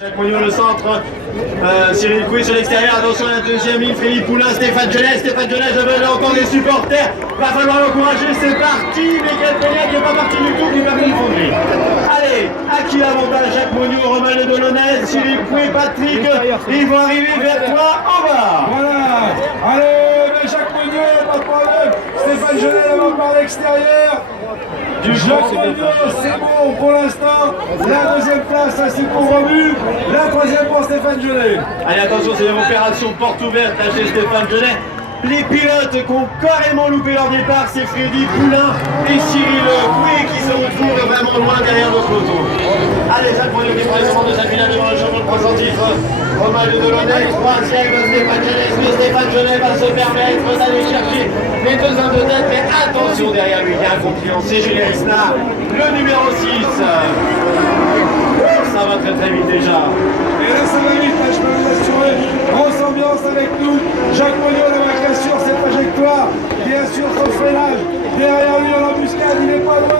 Jacques Monnier le centre, Cyril Coué sur l'extérieur, attention à la deuxième ligne, Philippe Poulain, Stéphane Genet, je veux entendre les supporters, va falloir l'encourager, c'est parti, Miguel Peña qui n'est pas parti du tout, qui va faire fondre. Allez, à qui l'avantage? Jacques Monnier, Romain Le Delaunay, Cyril Coué, Patrick, ils vont arriver vers toi, en bas. Voilà, allez, Jacques Monnier, pas de problème, Stéphane Genet là-bas par l'extérieur. Jacques Monnier, c'est bon pour l'instant. La deuxième place, c'est pour Romu. La troisième pour Stéphane Genet. Allez, attention, c'est une opération porte ouverte là chez Stéphane Genet. Les pilotes qui ont carrément loupé leur départ, c'est Freddy Poulain et Cyril Coué qui se retrouvent vraiment loin derrière le peloton. Allez, Jacques Monnier qui prend les commandes de sa finale devant le champion de 300 titres. Romain Le Delaunay, troisième, Stéphane Genet. Est-ce que Stéphane Genet va se permettre d'aller chercher les deux hommes de tête? Mais attention derrière lui, il y a un concurrent, c'est Julien Isnard, le numéro 6. Ça va très très vite déjà. Et là, ça va vite, là, je peux vous assurer. Grosse ambiance avec nous. Jacques Monnier, qui assure cette trajectoire, qui assure son freinage. Derrière lui, en embuscade, il n'est pas loin.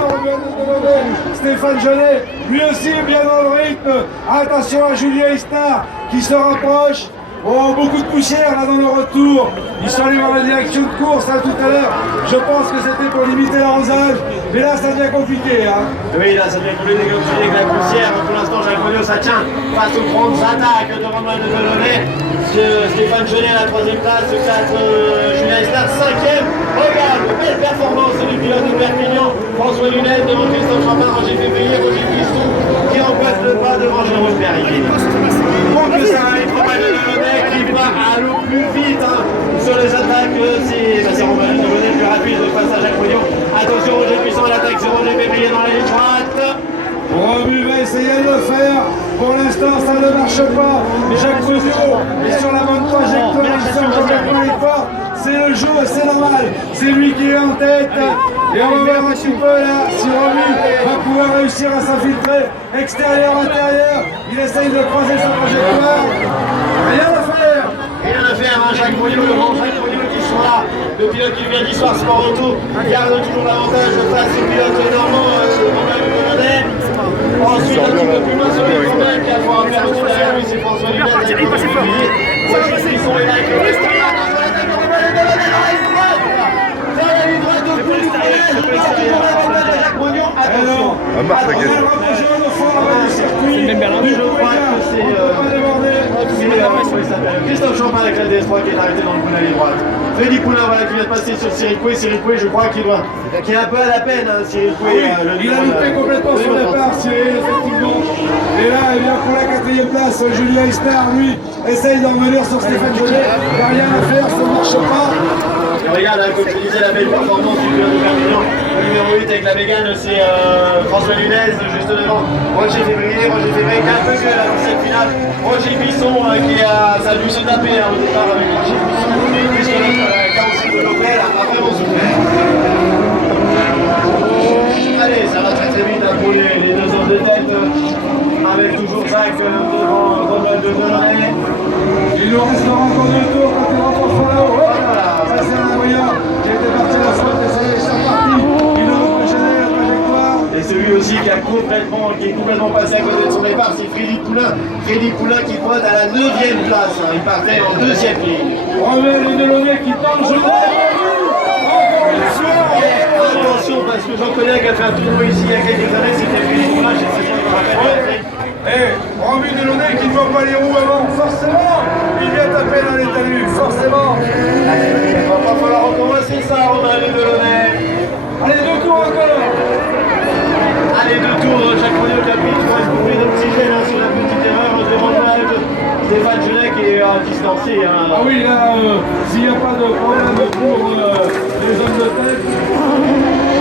Stéphane Genet, lui aussi, bien dans le rythme. Attention à Julien Isnard qui se rapproche. Oh, beaucoup de poussière là dans le retour. Ils sont allés voir la direction de course là, tout à l'heure. Je pense que c'était pour limiter l'arrosage. Mais là, ça devient compliqué. Hein. Oui, là, ça devient compliqué avec la poussière. Pour l'instant, Jacques Monnier, ça tient face aux grandes attaques de Romain Le Delaunay. Stéphane Genet à la troisième place, 4 Julien Isnard, 5e. Regarde, belle performance du pilote de Perpignan. François Lunel devant Christophe Champin, Roger Février, Roger Pissou qui emboîte le pas devant Jérôme Perrier. Bon que ça va être Romain Le Delaunay qui va à l'eau plus vite hein. Sur les attaques, c'est Romain Le Delaunay le plus rapide face à Jacques Monnier. Attention, Roger Puissant à l'attaque, c'est Roger Février dans la ligne droite. Romu va essayer de le faire. Pour l'instant, ça ne marche pas. Jacques Monnier est sur la bonne trajectoire. Il sort complètement les portes. C'est le jeu, c'est normal. C'est lui qui est en tête. Et on va voir un petit peu là si Romu va pouvoir réussir à s'infiltrer. Extérieur, intérieur. Il essaye de croiser sa trajectoire. Rien à faire. Rien à faire, hein, Jacques Monnier, le grand Jacques Monnier qui sont là. Le pilote qui vient d'Histoire Sport Auto garde toujours l'avantage face au pilote normand, Romain Le Delaunay. Ensuite, un petit peu plus loin sur les problèmes qu'il faut faire aussi derrière lui, c'est François Lunel avec le Février. Ils sont là avec le l'extérieur. Attention, Christophe Champin avec la DS3 qui est arrêté dans le bout de la droite. Freddy Poulain voilà, qui vient de passer sur Cyril Coué. Cyril Coué, je crois qu'il est un peu à la peine, hein, Cyril Coué. Il a loupé complètement son départ, Cyril, effectivement. Et là, eh bien, pour la quatrième place, Julien Isnard, lui, essaye d'en revenir sur Stéphane Genet. Il n'y a rien à faire, ça ne marche pas. Et regarde, hein, comme je disais, la belle performance du pilote de Perpignan. Le numéro 8 avec la Mégane, c'est François Lunel, juste devant Roger Février qui a un peu gueule dans cette finale. Roger Bisson ça a dû se taper au départ avec Roger Bisson, puisque notre carrosserie de l'Opel a vraiment souffert. Allez, ça va très très vite hein, pour les deux hommes de tête, avec toujours Jacques devant Romain Le Delaunay. Il nous restera encore deux tours quand il rentre sur là-haut. Ça c'est un moyen qui était parti à la faute et ça y est, c'est reparti. Il a enchaîné la trajectoire. Et celui aussi qui est complètement passé à côté de son départ, c'est Freddy Poulain. Freddy Poulain qui pointe à la 9e place. Hein. Il partait en 2e ligne. Romain Le Delaunay qui tente, je attention parce que j'en connais qui a fait un tour ici il y a quelques années, c'était Freddy Poulain, je sais pas si je me rappelle. Romain Le Delaunay qui ne voit pas les roues avant, forcément, il vient taper dans les talus, forcément. Il va falloir recommencer ça, Romain Le Delaunay. Allez, deux tours encore. Allez, deux tours, Jacques Monnier au chapitre, il reste beaucoup d'oxygène hein, sur la petite erreur de montage. Stéphane Genet qui est distancé. Hein. Ah oui, là, s'il n'y a pas de problème pour les hommes de tête.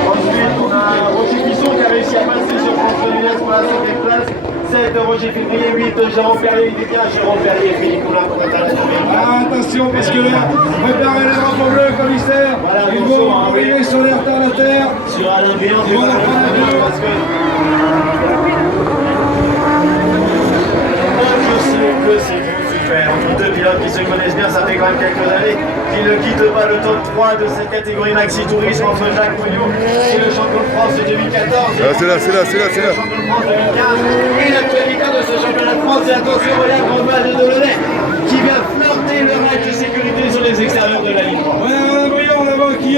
Ensuite, on a Roger Bisson qui a réussi à passer sur François Lunel pour la 5e place. 7 Roger Février, 8 Jérôme Perrier, il est bien Jérôme Perrier, Philippe Poulain pour ah, attention parce que là, préparez les drapeaux bleus, commissaire. Voilà, ils vont arriver sur les retardataires. Sur Alain Béant, ils vont en prendre un peu. Parce que je sais que c'est bon super. Entre deux pilotes qui se connaissent bien, ça fait quand même quelques années qu'ils ne quittent pas le top 3 de cette catégorie Maxi Tourisme entre Jacques Monnier et le champion de France de 2014. C'est là. Le champion de France 2015 et l'actualité fin de ce championnat de France. Et attention, regarde Romain de Delaunay qui vient flirter le règle de sécurité sur les extérieurs de la ligne. Voilà, Alain Briand là-bas qui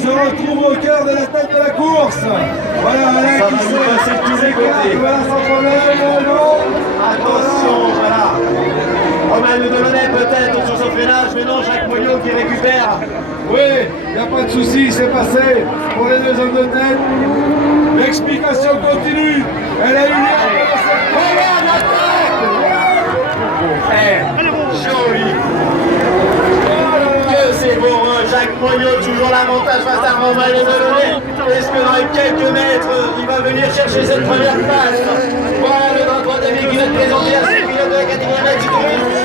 se retrouve au cœur de la tête de la course. Voilà, Alain Ça qui va nous passer de tous les côtés. voilà, sans problème, non. Attention, voilà. Romain de Delaunay peut-être sur son freinage, mais non, Jacques Moignot qui récupère. Oui, il n'y a pas de souci, c'est passé pour les deux hommes de tête. L'explication continue. Elle a eu lieu. Regarde l'attaque. Joli. Que c'est beau, hein. Jacques Moignot, toujours l'avantage face à Romain de Delaunay. Est-ce que dans les quelques mètres, il va venir chercher cette première place? Voilà le 23 David qui va te présenter à ce pilote de la catégorie